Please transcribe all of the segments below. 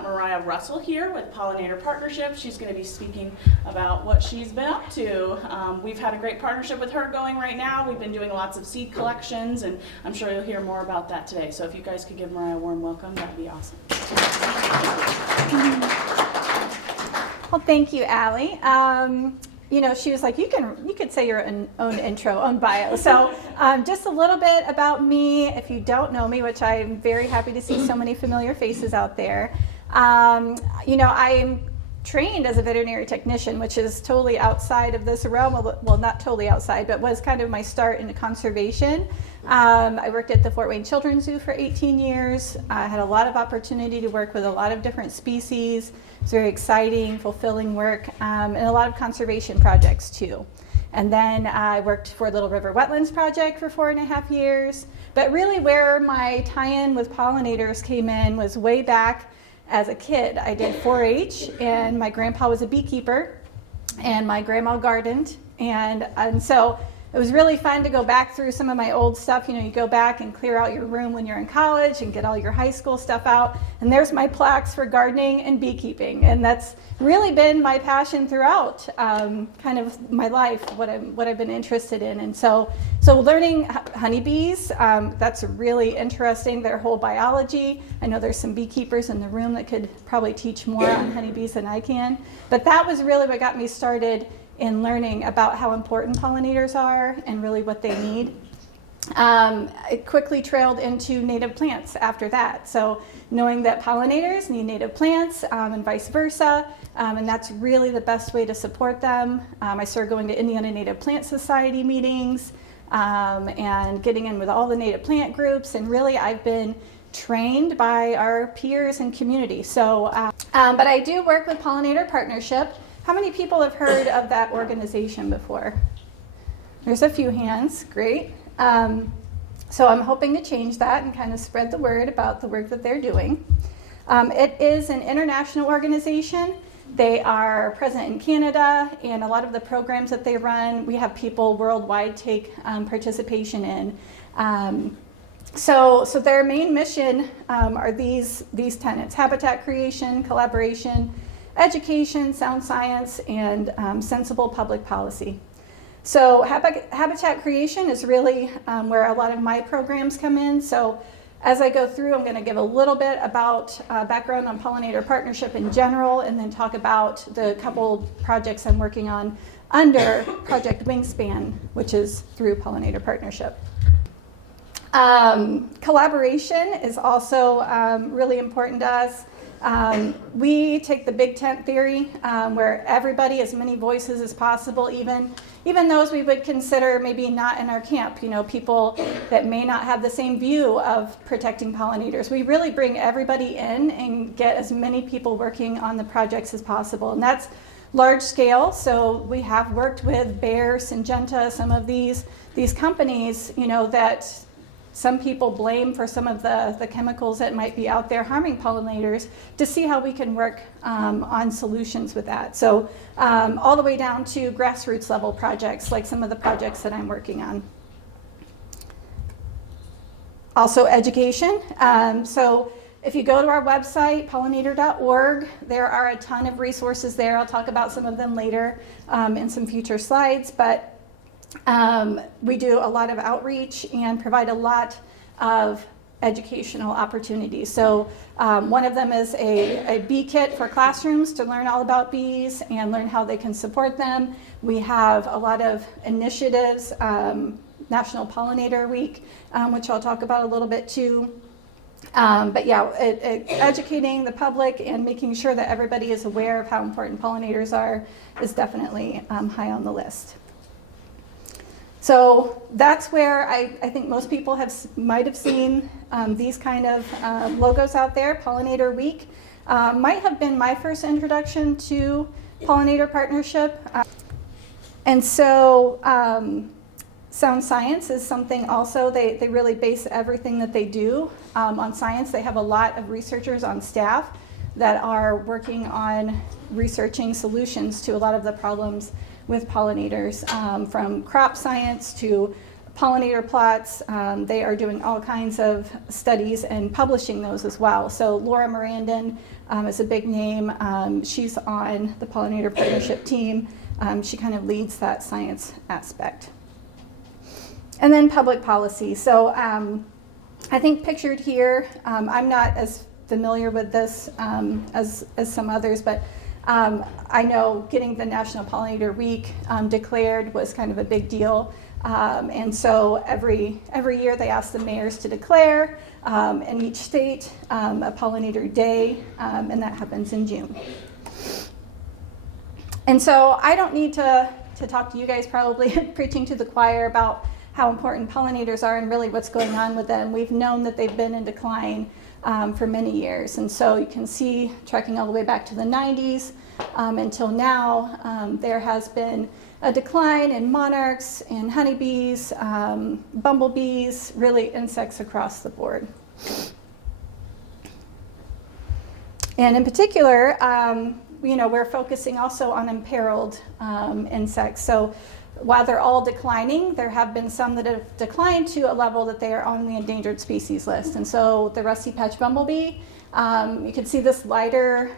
got Maraiah Russell here with Pollinator Partnerships. She's going to be speaking about what she's been up to. We've had a great partnership with her going right now. We've been doing lots of seed collections, and I'm sure you'll hear more about that today. So if you guys could give Maraiah a warm welcome, that would be awesome. Well, thank you, Allie. You know, she was like, you could say your own intro, own bio. So just a little bit about me, if you don't know me, which I'm very happy to see so many familiar faces out there. You know, I'm trained as a veterinary technician, which is totally outside of this realm. Well, not totally outside, but was kind of my start into conservation. I worked at the Fort Wayne Children's Zoo for 18 years. I had a lot of opportunity to work with a lot of different species. It's very exciting, fulfilling work, and a lot of conservation projects too. And then I worked for Little River Wetlands Project for 4.5 years. But really where my tie-in with pollinators came in was way back as a kid. I did 4-H, and my grandpa was a beekeeper, and my grandma gardened. And so it was really fun to go back through some of my old stuff. You know, you go back and clear out your room when you're in college and get all your high school stuff out. And there's my plaques for gardening and beekeeping. And that's really been my passion throughout kind of my life, what I've been interested in. And so learning honeybees, that's really interesting, their whole biology. I know there's some beekeepers in the room that could probably teach more on honeybees than I can. But that was really what got me started in learning about how important pollinators are and really what they need. It quickly trailed into native plants after that. So knowing that pollinators need native plants and vice versa, and that's really the best way to support them. I started going to Indiana Native Plant Society meetings and getting in with all the native plant groups, and really I've been trained by our peers and community. So, but I do work with Pollinator Partnership. How many people have heard of that organization before? There's a few hands, great. So I'm hoping to change that and kind of spread the word about the work that they're doing. It is an international organization. They are present in Canada, and a lot of the programs that they run, we have people worldwide take participation in. So their main mission are these tenets: habitat creation, collaboration, education, sound science, and sensible public policy. So habitat creation is really where a lot of my programs come in. So as I go through, I'm going to give a little bit about background on Pollinator Partnership in general, and then talk about the couple projects I'm working on under Project Wingspan, which is through Pollinator Partnership. Collaboration is also really important to us. We take the big tent theory, where everybody, as many voices as possible, even those we would consider maybe not in our camp, you know, people that may not have the same view of protecting pollinators. We really bring everybody in and get as many people working on the projects as possible. And that's large scale. So we have worked with Bayer, Syngenta, some of these companies, you know, that some people blame for some of the chemicals that might be out there harming pollinators, to see how we can work on solutions with that. So all the way down to grassroots level projects, like some of the projects that I'm working on. Also education. So if you go to our website, pollinator.org, there are a ton of resources there. I'll talk about some of them later in some future slides, but we do a lot of outreach and provide a lot of educational opportunities. So one of them is a bee kit for classrooms to learn all about bees and learn how they can support them. We have a lot of initiatives, National Pollinator Week, which I'll talk about a little bit too. But yeah, educating the public and making sure that everybody is aware of how important pollinators are is definitely high on the list. So that's where I think most people might have seen these kind of logos out there. Pollinator Week might have been my first introduction to Pollinator Partnership. And so sound science is something also, they really base everything that they do on science. They have a lot of researchers on staff that are working on researching solutions to a lot of the problems with pollinators, from crop science to pollinator plots. They are doing all kinds of studies and publishing those as well. So Laura Morandon is a big name. She's on the Pollinator Partnership team. She kind of leads that science aspect. And then public policy. So I think pictured here, I'm not as familiar with this as some others, but I know getting the National Pollinator Week declared was kind of a big deal. And so every year they ask the mayors to declare in each state a pollinator day, and that happens in June. And so I don't need to talk to you guys, probably preaching to the choir about how important pollinators are and really what's going on with them. We've known that they've been in decline for many years. And so you can see, tracking all the way back to the 90s until now, there has been a decline in monarchs, in honeybees, bumblebees, really insects across the board. And in particular, we're focusing also on imperiled insects. So while they're all declining, there have been some that have declined to a level that they are on the endangered species list. And so the rusty patch bumblebee, you can see this lighter,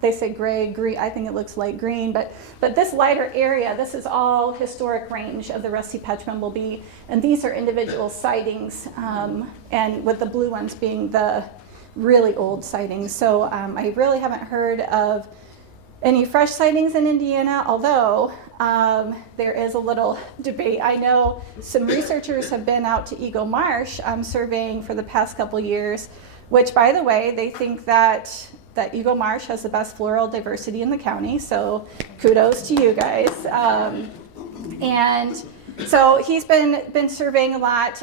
they say gray, green, I think it looks light green, but this lighter area, this is all historic range of the rusty patch bumblebee, and these are individual sightings, and with the blue ones being the really old sightings. So I really haven't heard of any fresh sightings in Indiana, although there is a little debate. I know some researchers have been out to Eagle Marsh surveying for the past couple years, which, by the way, they think that Eagle Marsh has the best floral diversity in the county, so kudos to you guys. And so he's been surveying a lot,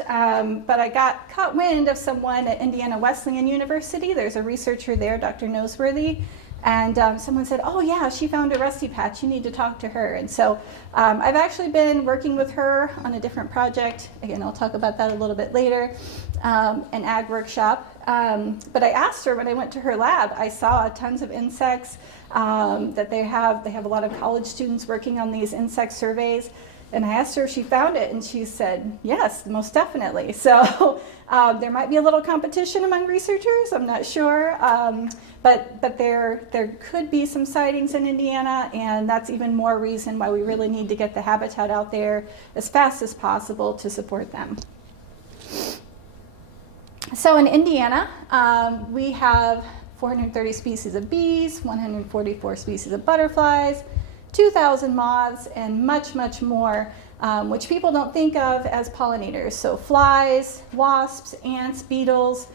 but I caught wind of someone at Indiana Wesleyan University. There's a researcher there, Dr. Noseworthy, and someone said, oh yeah, she found a rusty patch, you need to talk to her. And so I've actually been working with her on a different project. Again, I'll talk about that a little bit later, an ag workshop. But I asked her when I went to her lab, I saw tons of insects that they have a lot of college students working on these insect surveys. And I asked her if she found it, and she said, yes, most definitely. So there might be a little competition among researchers, I'm not sure. But there could be some sightings in Indiana, and that's even more reason why we really need to get the habitat out there as fast as possible to support them. So in Indiana, we have 430 species of bees, 144 species of butterflies, 2,000 moths, and much, much more, which people don't think of as pollinators. So flies, wasps, ants, beetles,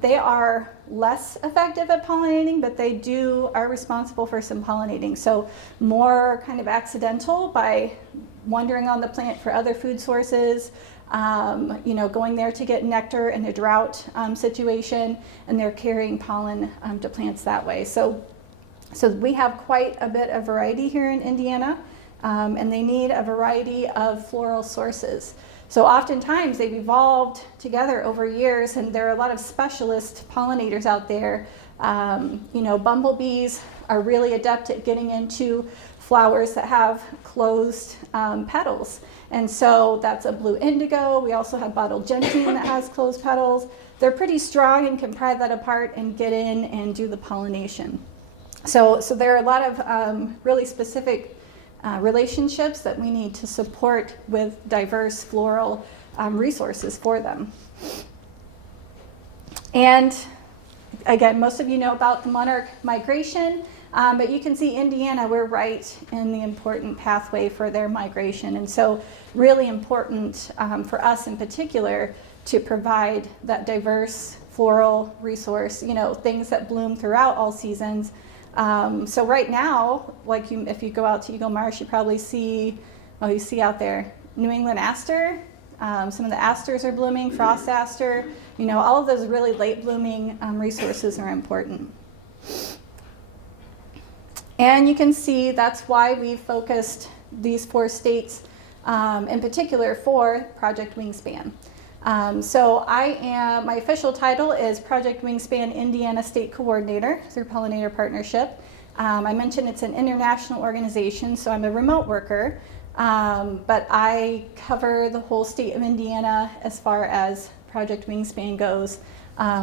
they are less effective at pollinating, but they are responsible for some pollinating. So more kind of accidental by wandering on the plant for other food sources, going there to get nectar in a drought situation, and they're carrying pollen to plants that way. So we have quite a bit of variety here in Indiana, and they need a variety of floral sources. So oftentimes they've evolved together over years, and there are a lot of specialist pollinators out there. Bumblebees are really adept at getting into flowers that have closed petals. And so that's a blue indigo. We also have bottled gentian that has closed petals. They're pretty strong and can pry that apart and get in and do the pollination. So there are a lot of really specific relationships that we need to support with diverse floral resources for them. And again, most of you know about the monarch migration, but you can see Indiana, we're right in the important pathway for their migration. And so really important for us in particular to provide that diverse floral resource, things that bloom throughout all seasons. So right now, if you go out to Eagle Marsh, you probably see out there New England aster. Some of the asters are blooming, frost aster. All of those really late blooming resources are important. And you can see that's why we focused these 4 states in particular for Project Wingspan. So my official title is Project Wingspan Indiana State Coordinator through Pollinator Partnership. I mentioned it's an international organization, so I'm a remote worker, but I cover the whole state of Indiana as far as Project Wingspan goes.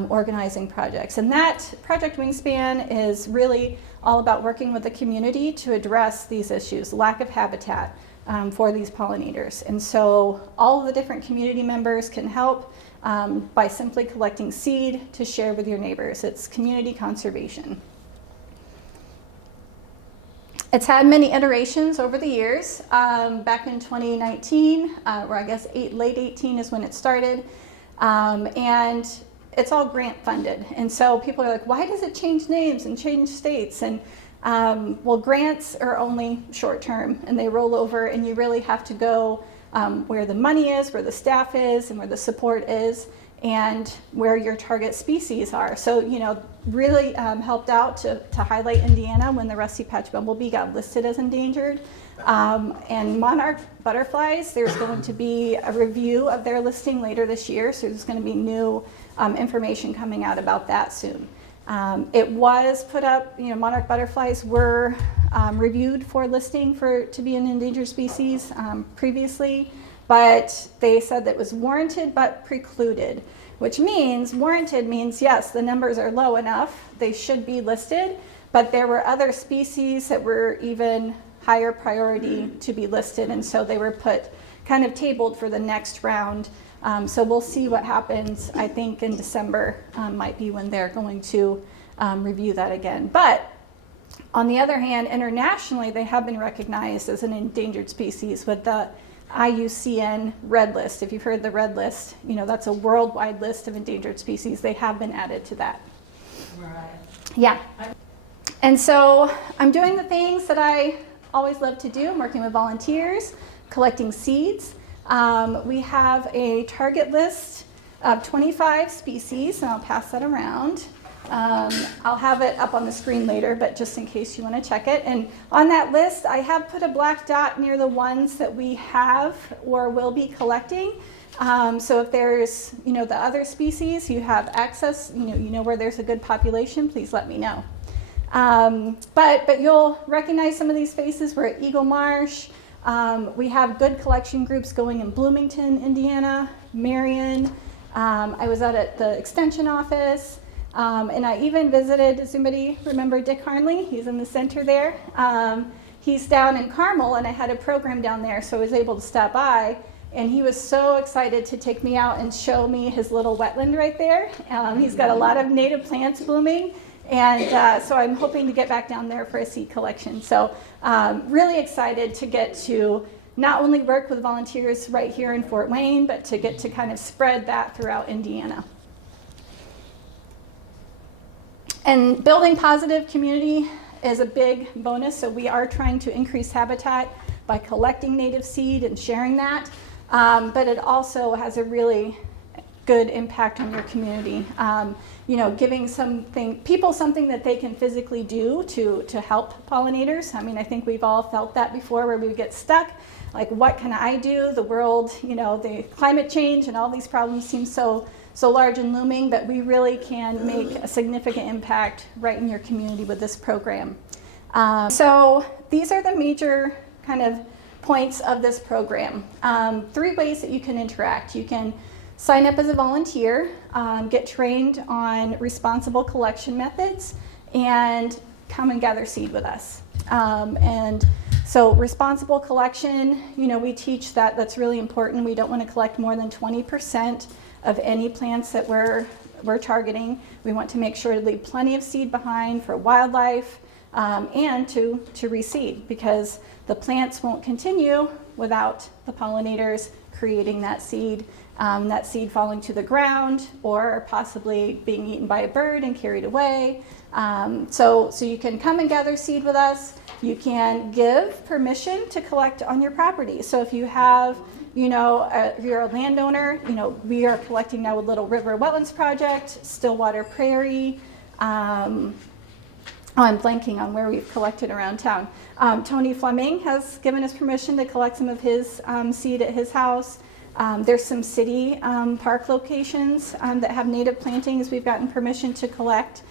organizing projects. And that Project Wingspan is really all about working with the community to address these issues, lack of habitat for these pollinators. And so all of the different community members can help by simply collecting seed to share with your neighbors. It's community conservation. It's had many iterations over the years. Back in 2019, or I guess late 18 is when it started. And it's all grant funded. And so people are like, why does it change names and change states? And well, grants are only short term and they roll over, and you really have to go where the money is, where the staff is, and where the support is, and where your target species are. So, you know, really helped out to highlight Indiana when the rusty patch bumblebee got listed as endangered. And monarch butterflies, there's going to be a review of their listing later this year, so there's going to be new information coming out about that soon. It was put up, you know, monarch butterflies were reviewed for listing to be an endangered species previously, but they said that it was warranted but precluded, which means warranted means, yes, the numbers are low enough, they should be listed, but there were other species that were even higher priority to be listed, and so they were kind of tabled for the next round. So we'll see what happens. I think in December might be when they're going to review that again. But on the other hand, internationally, they have been recognized as an endangered species with the IUCN Red List. If you've heard the Red List, you know, that's a worldwide list of endangered species. They have been added to that. Right. Yeah. And so I'm doing the things that I always love to do. I'm working with volunteers, collecting seeds. We have a target list of 25 species, and I'll pass that around. I'll have it up on the screen later, but just in case you want to check it. And on that list, I have put a black dot near the ones that we have or will be collecting. So if there's, you know, the other species, you have access, you know where there's a good population, please let me know. But you'll recognize some of these faces. We're at Eagle Marsh. We have good collection groups going in Bloomington, Indiana, Marion. I was out at the extension office, and I even visited, does anybody remember Dick Harnley? He's in the center there. He's down in Carmel, and I had a program down there, so I was able to stop by, and he was so excited to take me out and show me his little wetland right there. He's got a lot of native plants blooming. And so I'm hoping to get back down there for a seed collection. So really excited to get to not only work with volunteers right here in Fort Wayne, but to get to kind of spread that throughout Indiana. And building positive community is a big bonus. So we are trying to increase habitat by collecting native seed and sharing that. But it also has a really good impact on your community. You know, giving people something that they can physically do to help pollinators. I mean, I think we've all felt that before where we get stuck. Like, what can I do? The world, you know, the climate change and all these problems seem so large and looming, but we really can make a significant impact right in your community with this program. So these are the major kind of points of this program. 3 ways that you can interact. You can sign up as a volunteer, get trained on responsible collection methods, and come and gather seed with us. And so responsible collection, you know, we teach that's really important. We don't want to collect more than 20% of any plants that we're targeting. We want to make sure to leave plenty of seed behind for wildlife and to reseed, because the plants won't continue without the pollinators creating that seed falling to the ground or possibly being eaten by a bird and carried away. So you can come and gather seed with us. You can give permission to collect on your property. So if you have, you know, if you're a landowner, you know, we are collecting now with Little River Wetlands Project, Stillwater Prairie. I'm blanking on where we've collected around town. Tony Fleming has given us permission to collect some of his seed at his house. There's some city park locations that have native plantings we've gotten permission to collect.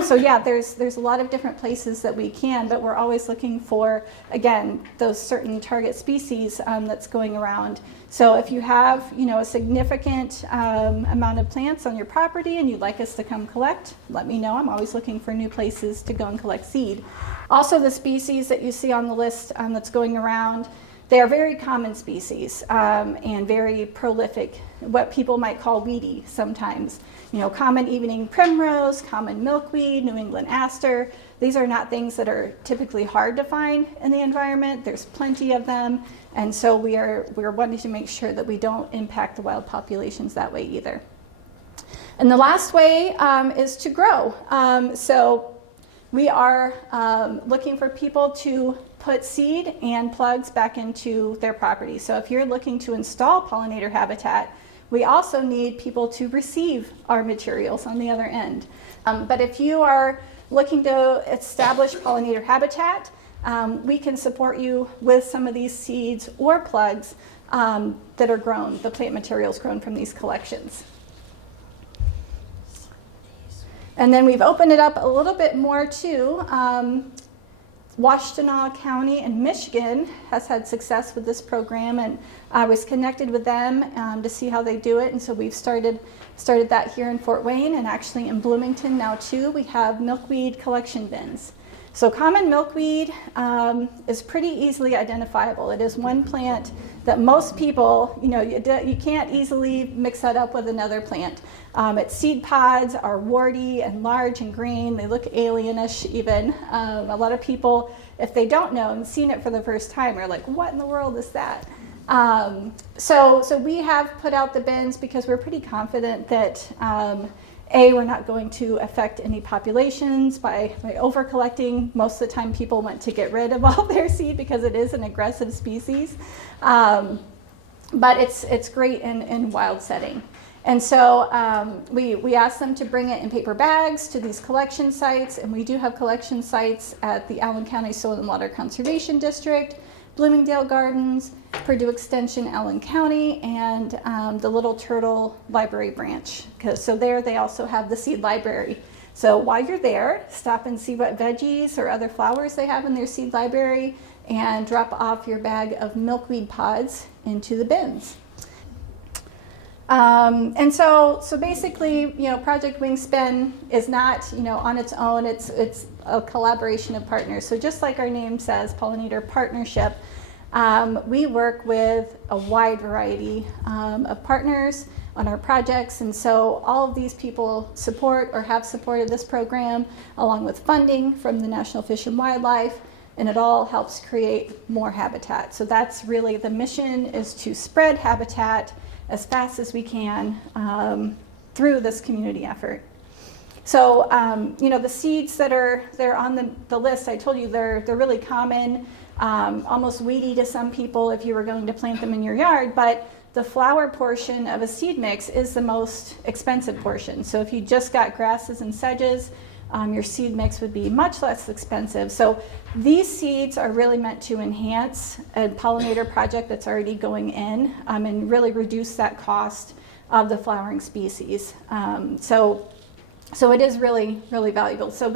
So yeah, there's a lot of different places that we can, but we're always looking for, again, those certain target species that's going around. So if you have, a significant amount of plants on your property and you'd like us to come collect, let me know. I'm always looking for new places to go and collect seed. Also, the species that you see on the list that's going around, they are very common species and very prolific, what people might call weedy sometimes. Common evening primrose, common milkweed, New England aster. These are not things that are typically hard to find in the environment. There's plenty of them, and so we're wanting to make sure that we don't impact the wild populations that way either. And the last way is to grow. So we are looking for people to put seed and plugs back into their property. So if you're looking to install pollinator habitat, we also need people to receive our materials on the other end. But if you are looking to establish pollinator habitat, we can support you with some of these seeds or plugs that are grown, the plant materials grown from these collections. And then we've opened it up a little bit more too. Washtenaw County in Michigan has had success with this program, and I was connected with them to see how they do it, and so we've started that here in Fort Wayne, and actually in Bloomington now too. We have milkweed collection bins. So common milkweed is pretty easily identifiable. It is one plant that most people, you can't easily mix that up with another plant. Its seed pods are warty and large and green. They look alienish even. A lot of people, if they don't know and seen it for the first time, are like, what in the world is that? So we have put out the bins because we're pretty confident that we're not going to affect any populations by over collecting. Most of the time people want to get rid of all their seed because it is an aggressive species. But it's great in wild setting. And so we asked them to bring it in paper bags to these collection sites, and we do have collection sites at the Allen County Soil and Water Conservation District, Bloomingdale Gardens, Purdue Extension, Allen County, and the Little Turtle Library branch. So there they also have the seed library. So while you're there, stop and see what veggies or other flowers they have in their seed library and drop off your bag of milkweed pods into the bins. And so basically, Project Wingspan is not, on its own. It's a collaboration of partners. So just like our name says, Pollinator Partnership, we work with a wide variety of partners on our projects. And so all of these people support or have supported this program, along with funding from the National Fish and Wildlife, and it all helps create more habitat. So that's really the mission, is to spread habitat as fast as we can through this community effort. So, the seeds that are on the list, I told you they're really common, almost weedy to some people if you were going to plant them in your yard, but the flower portion of a seed mix is the most expensive portion. So if you just got grasses and sedges, your seed mix would be much less expensive. So these seeds are really meant to enhance a pollinator project that's already going in and really reduce that cost of the flowering species. So it is really, really valuable. So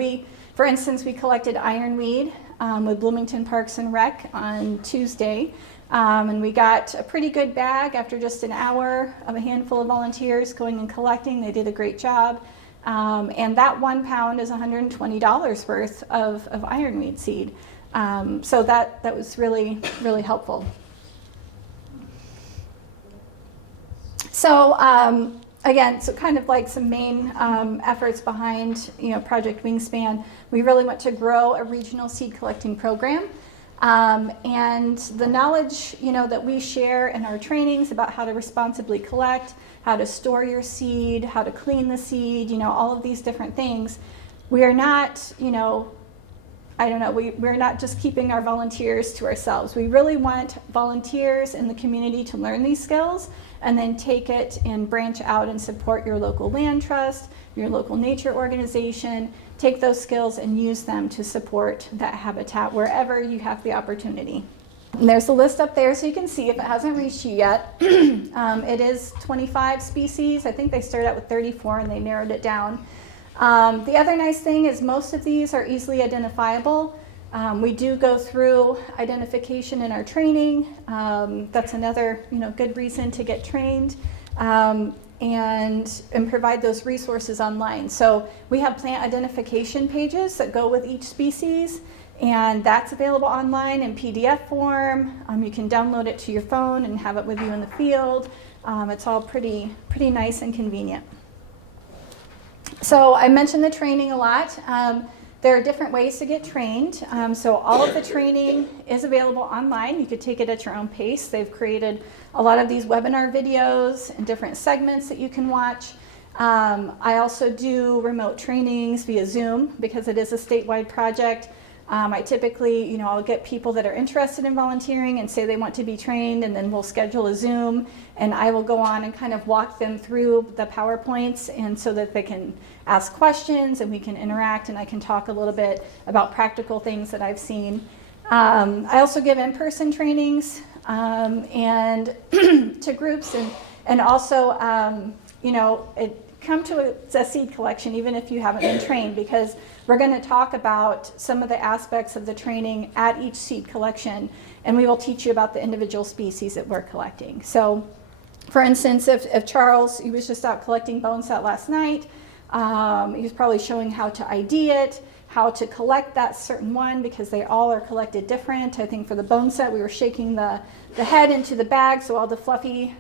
for instance, we collected ironweed with Bloomington Parks and Rec on Tuesday. And we got a pretty good bag after just an hour of a handful of volunteers going and collecting. They did a great job. And that 1 pound is $120 worth of ironweed seed. So that was really, really helpful. So again, so kind of like some main efforts behind Project Wingspan. We really want to grow a regional seed collecting program. And the knowledge that we share in our trainings about how to responsibly collect, how to store your seed, how to clean the seed, all of these different things. We are not, we're not just keeping our volunteers to ourselves. We really want volunteers in the community to learn these skills and then take it and branch out and support your local land trust, your local nature organization, take those skills and use them to support that habitat wherever you have the opportunity. And there's a list up there so you can see if it hasn't reached you yet. It is 25 species. I think they started out with 34 and they narrowed it down. The other nice thing is most of these are easily identifiable. We do go through identification in our training. That's another good reason to get trained, and provide those resources online. So we have plant identification pages that go with each species, and that's available online in PDF form. You can download it to your phone and have it with you in the field. It's all pretty nice and convenient. So I mentioned the training a lot. There are different ways to get trained. So all of the training is available online. You could take it at your own pace. They've created a lot of these webinar videos and different segments that you can watch. I also do remote trainings via Zoom because it is a statewide project. I typically, I'll get people that are interested in volunteering and say they want to be trained, and then we'll schedule a Zoom, and I will go on and kind of walk them through the PowerPoints, and so that they can ask questions and we can interact, and I can talk a little bit about practical things that I've seen. I also give in-person trainings and to groups, and also, come to a seed collection even if you haven't been trained, because we're going to talk about some of the aspects of the training at each seed collection, and we will teach you about the individual species that we're collecting. So for instance, if Charles, he was just out collecting bone set last night, he was probably showing how to ID it, how to collect that certain one, because they all are collected different. I think for the bone set, we were shaking the head into the bag so all the fluffy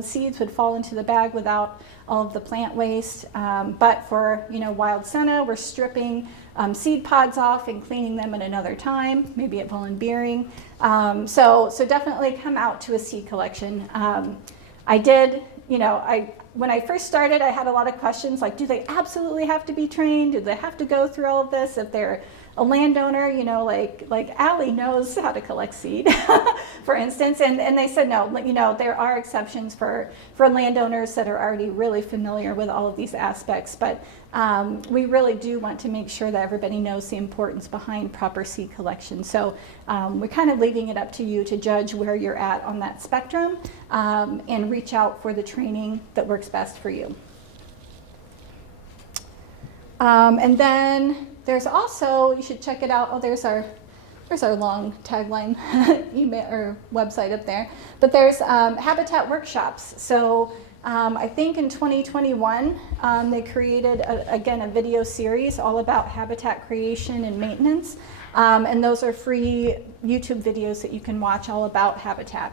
seeds would fall into the bag without all of the plant waste. But for wild senna, we're stripping seed pods off and cleaning them at another time, maybe at volunteering. So definitely come out to a seed collection. I did, when I first started, I had a lot of questions like, do they absolutely have to be trained? Do they have to go through all of this? If they're a landowner, like Allie knows how to collect seed, for instance, and they said no, there are exceptions for landowners that are already really familiar with all of these aspects, but we really do want to make sure that everybody knows the importance behind proper seed collection. So we're kind of leaving it up to you to judge where you're at on that spectrum, and reach out for the training that works best for you. And then there's also, you should check it out. Oh, there's our long tagline email or website up there. But there's habitat workshops. So I think in 2021 they created a video series all about habitat creation and maintenance, and those are free YouTube videos that you can watch all about habitat.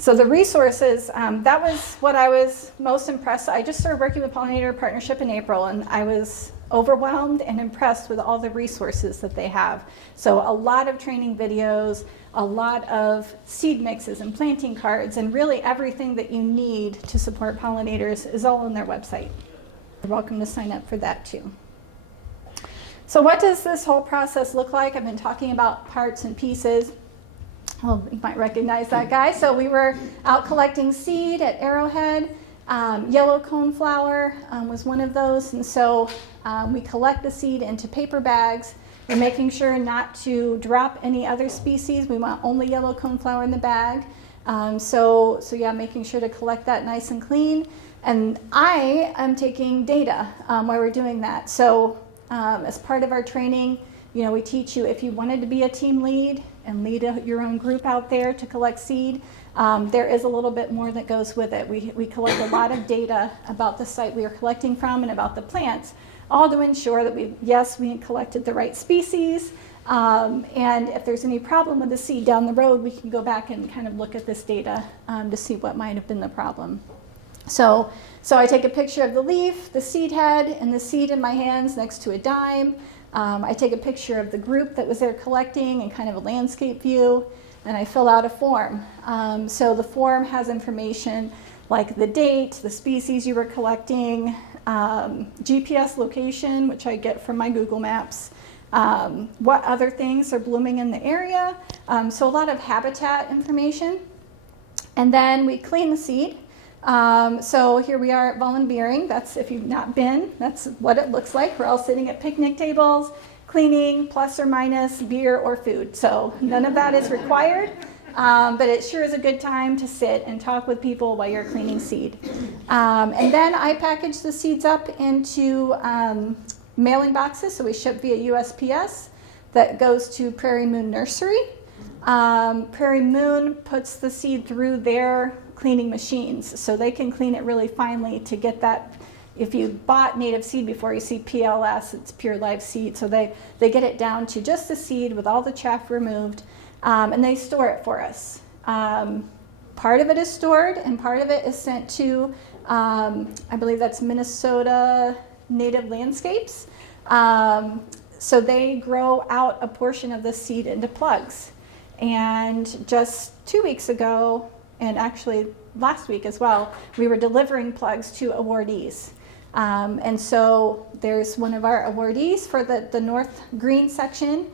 So the resources, that was what I was most impressed. I just started working with Pollinator Partnership in April, and I was overwhelmed and impressed with all the resources that they have. So a lot of training videos, a lot of seed mixes and planting cards, and really everything that you need to support pollinators is all on their website. You're welcome to sign up for that too. So what does this whole process look like? I've been talking about parts and pieces. Well, you might recognize that guy. So we were out collecting seed at Arrowhead. Yellow coneflower was one of those, and so we collect the seed into paper bags. We're making sure not to drop any other species. We want only yellow coneflower in the bag. So yeah, making sure to collect that nice and clean. And I am taking data while we're doing that. So as part of our training, we teach you if you wanted to be a team lead and lead your own group out there to collect seed, there is a little bit more that goes with it. We collect a lot of data about the site we are collecting from and about the plants, all to ensure that we collected the right species, and if there's any problem with the seed down the road, we can go back and kind of look at this data to see what might have been the problem. So I take a picture of the leaf, the seed head, and the seed in my hands next to a dime. I take a picture of the group that was there collecting and kind of a landscape view, and I fill out a form. So the form has information like the date, the species you were collecting, GPS location, which I get from my Google Maps, what other things are blooming in the area, so a lot of habitat information. And then we clean the seed. So here we are at volunteering. That's, if you've not been, that's what it looks like. We're all sitting at picnic tables, cleaning, plus or minus beer or food. So none of that is required. but it sure is a good time to sit and talk with people while you're cleaning seed. And then I package the seeds up into mailing boxes, so we ship via USPS. That goes to Prairie Moon Nursery. Prairie Moon puts the seed through their cleaning machines, so they can clean it really finely to get that. If you bought native seed before, you see PLS, it's pure live seed, so they get it down to just the seed with all the chaff removed, and they store it for us. Part of it is stored, and part of it is sent to, I believe that's Minnesota Native Landscapes. So they grow out a portion of the seed into plugs. And just 2 weeks ago, and actually last week as well, we were delivering plugs to awardees. And so there's one of our awardees for the North Green section.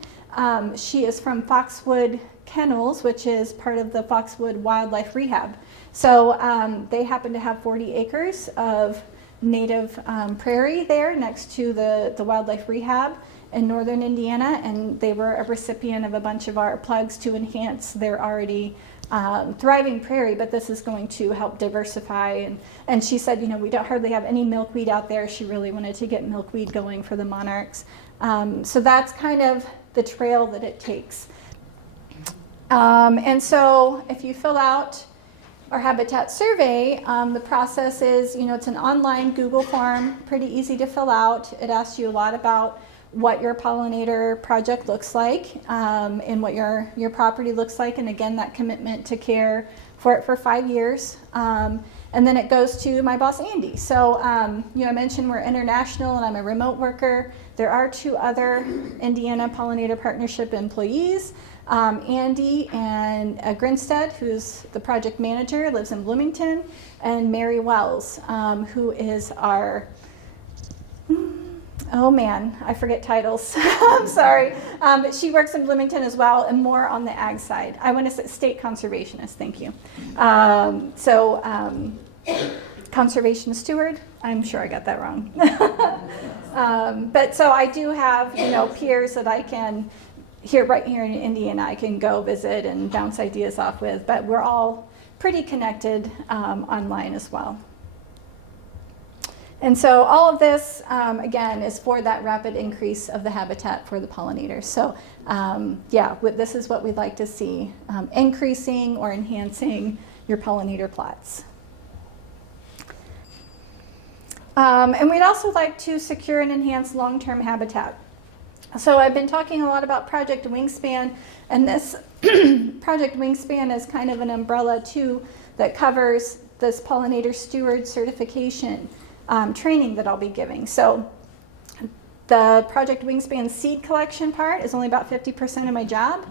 She is from Foxwood Kennels, which is part of the Foxwood Wildlife Rehab. So they happen to have 40 acres of native prairie there next to the Wildlife Rehab in northern Indiana, and they were a recipient of a bunch of our plugs to enhance their already thriving prairie, but this is going to help diversify. And she said, you know, we don't hardly have any milkweed out there. She really wanted to get milkweed going for the monarchs. So that's kind of the trail that it takes. And so if you fill out our habitat survey, the process is, you know, it's an online Google form, pretty easy to fill out. It asks you a lot about what your pollinator project looks like, and what your property looks like, and again, that commitment to care for it for 5 years. And then it goes to my boss, Andy. So, you know, I mentioned we're international and I'm a remote worker. There are 2 other Indiana Pollinator Partnership employees, Andy and Grinstead, who's the project manager, lives in Bloomington, and Mary Wells, who is our oh man, I forget titles. I'm sorry. But she works in Bloomington as well, and more on the ag side. I want to say state conservationist, thank you. Conservation steward, I'm sure I got that wrong. But so I do have, you know, peers that I can, right here in Indiana, I can go visit and bounce ideas off with, but we're all pretty connected online as well. And so all of this, again, is for that rapid increase of the habitat for the pollinators. So this is what we'd like to see, increasing or enhancing your pollinator plots. And we'd also like to secure and enhance long-term habitat. So I've been talking a lot about Project Wingspan, and this Project Wingspan is kind of an umbrella too that covers this pollinator steward certification training that I'll be giving. So the Project Wingspan seed collection part is only about 50% of my job.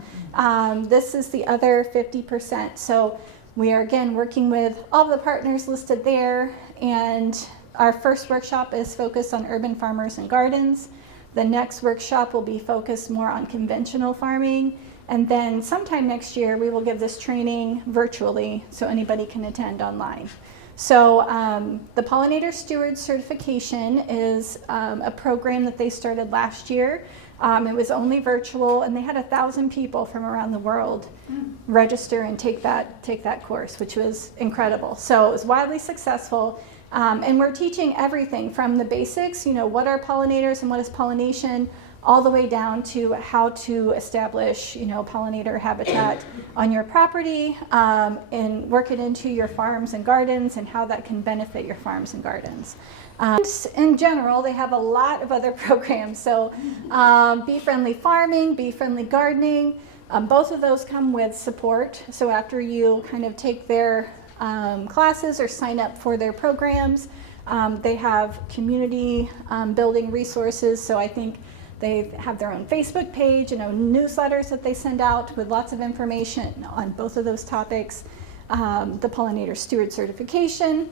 This is the other 50%. So we are again working with all the partners listed there, and our first workshop is focused on urban farmers and gardens. The next workshop will be focused more on conventional farming, and then sometime next year we will give this training virtually so anybody can attend online. So the Pollinator Steward Certification is a program that they started last year. It was only virtual, and they had 1,000 people from around the world register and take that course, which was incredible. So it was wildly successful, and we're teaching everything from the basics, you know, what are pollinators and what is pollination, all the way down to how to establish, you know, pollinator habitat on your property, and work it into your farms and gardens and how that can benefit your farms and gardens. In general, they have a lot of other programs. So bee-friendly farming, bee-friendly gardening, both of those come with support. So after you kind of take their classes or sign up for their programs, they have community building resources. So I think they have their own Facebook page, you know, newsletters that they send out with lots of information on both of those topics. The Pollinator Steward Certification,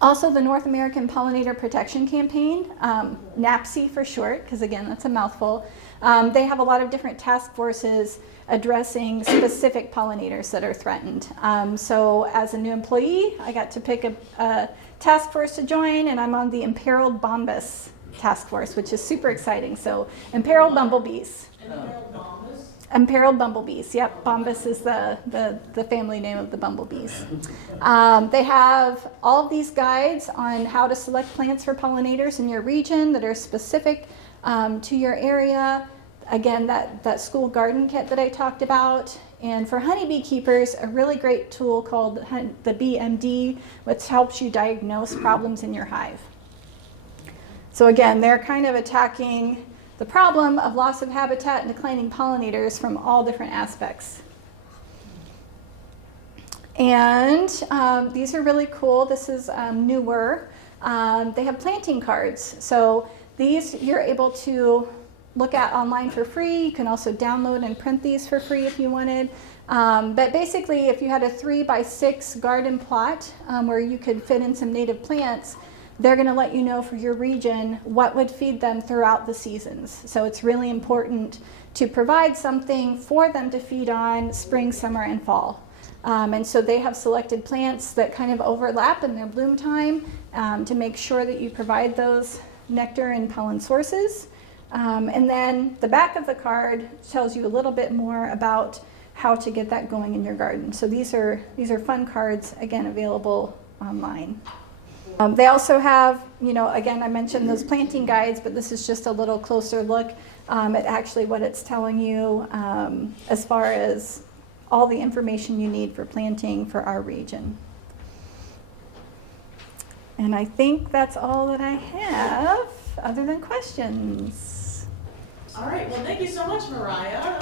also the North American Pollinator Protection Campaign, NAPC for short, because again, that's a mouthful. They have a lot of different task forces addressing specific pollinators that are threatened. So as a new employee, I got to pick a task force to join, and I'm on the Imperiled Bombus task force, which is super exciting. So imperiled bumblebees. Imperiled bumblebees. Yep, bombus is the family name of the bumblebees. They have all of these guides on how to select plants for pollinators in your region that are specific to your area. Again, that school garden kit that I talked about. And for honeybee keepers, a really great tool called the BMD, which helps you diagnose problems in your hive. So again, they're kind of attacking the problem of loss of habitat and declining pollinators from all different aspects. And these are really cool. This is newer. They have planting cards. So these you're able to look at online for free. You can also download and print these for free if you wanted. But basically, if you had a 3x6 garden plot where you could fit in some native plants, they're going to let you know for your region what would feed them throughout the seasons. So it's really important to provide something for them to feed on spring, summer, and fall. And so they have selected plants that kind of overlap in their bloom time to make sure that you provide those nectar and pollen sources. And then the back of the card tells you a little bit more about how to get that going in your garden. So these are fun cards, again, available online. They also have, again, I mentioned those planting guides, but this is just a little closer look at actually what it's telling you as far as all the information you need for planting for our region. And I think that's all that I have, other than questions. All right, well, thank you so much, Maraiah.